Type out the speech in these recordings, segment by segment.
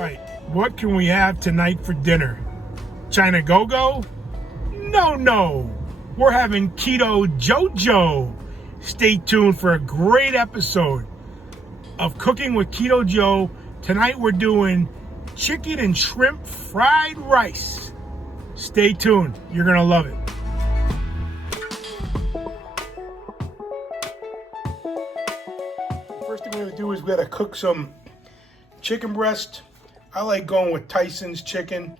right, what can we have tonight for dinner? China Go-Go? No. We're having Keto Joe. Stay tuned for a great episode of Cooking with Keto Joe. Tonight we're doing chicken and shrimp fried rice. Stay tuned. You're going to love it. First thing we're going to do is we got to cook some chicken breast. I like going with Tyson's chicken.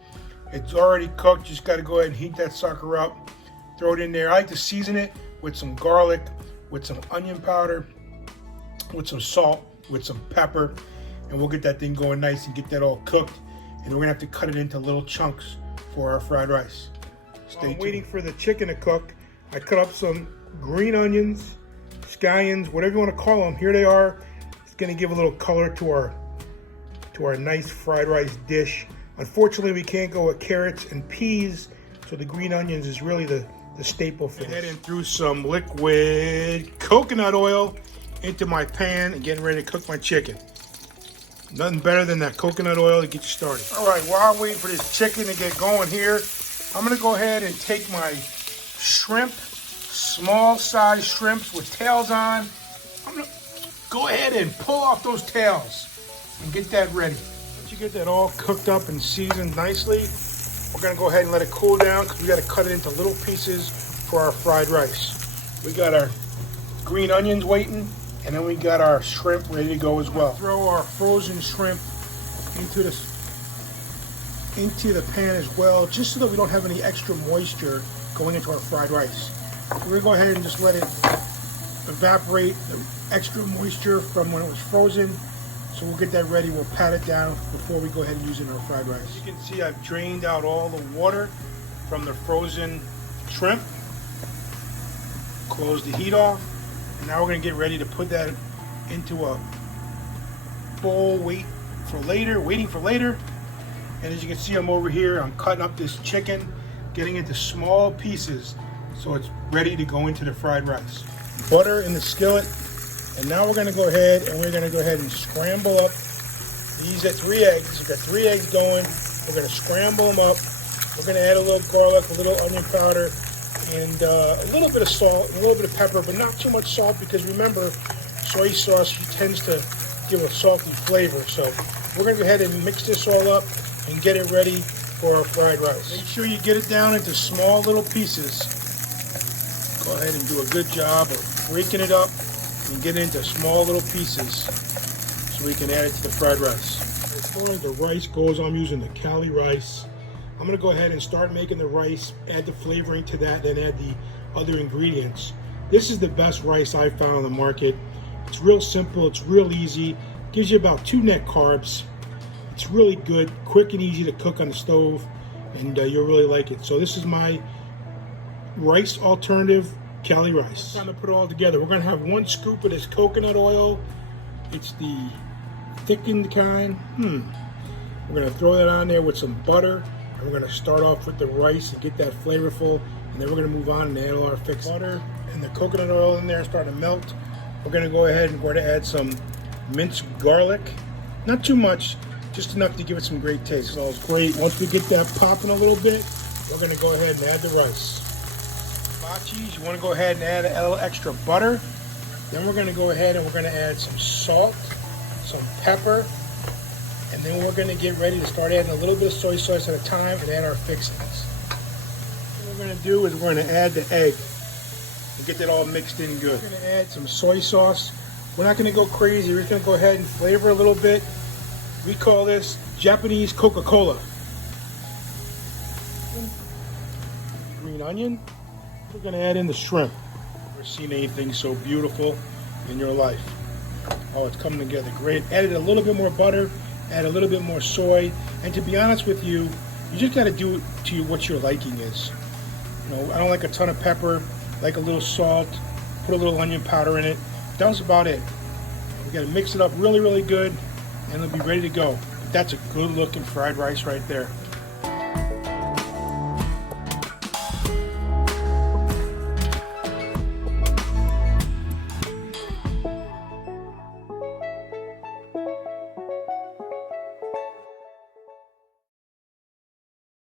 It's already cooked. Just got to go ahead and heat that sucker up. Throw it in there. I like to season it with some garlic, with some onion powder, with some salt, with some pepper, and we'll get that thing going nice and get that all cooked. And we're gonna have to cut it into little chunks for our fried rice. Stay tuned. Waiting for the chicken to cook, I cut up some green onions, scallions, whatever you want to call them. Here they are. It's gonna give a little color to our nice fried rice dish. Unfortunately, we can't go with carrots and peas, so the green onions is really the staple for this. Head in through some liquid coconut oil into my pan and getting ready to cook my chicken. Nothing better than that coconut oil to get you started. All right, while I'm waiting for this chicken to get going here, I'm gonna go ahead and take my shrimp, small size shrimps with tails on. I'm gonna go ahead and pull off those tails and get that ready. Once you get that all cooked up and seasoned nicely, we're gonna go ahead and let it cool down because we gotta cut it into little pieces for our fried rice. We got our green onions waiting, and then we got our shrimp ready to go as well. Throw our frozen shrimp into the pan as well, just so that we don't have any extra moisture going into our fried rice. We're gonna go ahead and just let it evaporate the extra moisture from when it was frozen. So we'll get that ready, we'll pat it down before we go ahead and use it in our fried rice. You can see I've drained out all the water from the frozen shrimp. Close the heat off. And now we're gonna get ready to put that into a bowl, waiting for later. And as you can see, I'm over here, I'm cutting up this chicken, getting into small pieces so it's ready to go into the fried rice. Butter in the skillet. And now we're going to go ahead and scramble up these 3 eggs. We've got 3 eggs going. We're going to scramble them up. We're going to add a little garlic, a little onion powder, and a little bit of salt, and a little bit of pepper, but not too much salt because remember, soy sauce tends to give a salty flavor. So we're going to go ahead and mix this all up and get it ready for our fried rice. Make sure you get it down into small little pieces. Go ahead and do a good job of breaking it up and get it into small little pieces so we can add it to the fried rice. As far as the rice goes, I'm using the Cauliflower Rice. I'm gonna go ahead and start making the rice, add the flavoring to that, then add the other ingredients. This is the best rice I've found on the market. It's real simple, it's real easy, gives you about 2 net carbs. It's really good, quick and easy to cook on the stove, and you'll really like it. So this is my rice alternative, Cauliflower Rice. Time to put it all together. We're gonna have 1 scoop of this coconut oil. It's the thickened kind. We're gonna throw that on there with some butter. And we're gonna start off with the rice and get that flavorful. And then we're gonna move on and add all our fixed butter and the coconut oil in there and start to melt. We're gonna go ahead and we're gonna add some minced garlic. Not too much, just enough to give it some great taste. So it's great. Once we get that popping a little bit, we're gonna go ahead and add the rice. You want to go ahead and add a little extra butter. Then we're going to go ahead and we're going to add some salt, some pepper, and then we're going to get ready to start adding a little bit of soy sauce at a time and add our fixings. What we're going to do is we're going to add the egg and get that all mixed in good. We're going to add some soy sauce. We're not going to go crazy. We're just going to go ahead and flavor a little bit. We call this Japanese Coca-Cola. Green onion. We're going to add in the shrimp. Never seen anything so beautiful in your life. Oh, it's coming together great. Added a little bit more butter, add a little bit more soy, and to be honest with you, you just got to do it to what your liking is. You know, I don't like a ton of pepper, like a little salt, put a little onion powder in it. That was about it. We got to mix it up really, really good, and it'll be ready to go. But that's a good looking fried rice right there.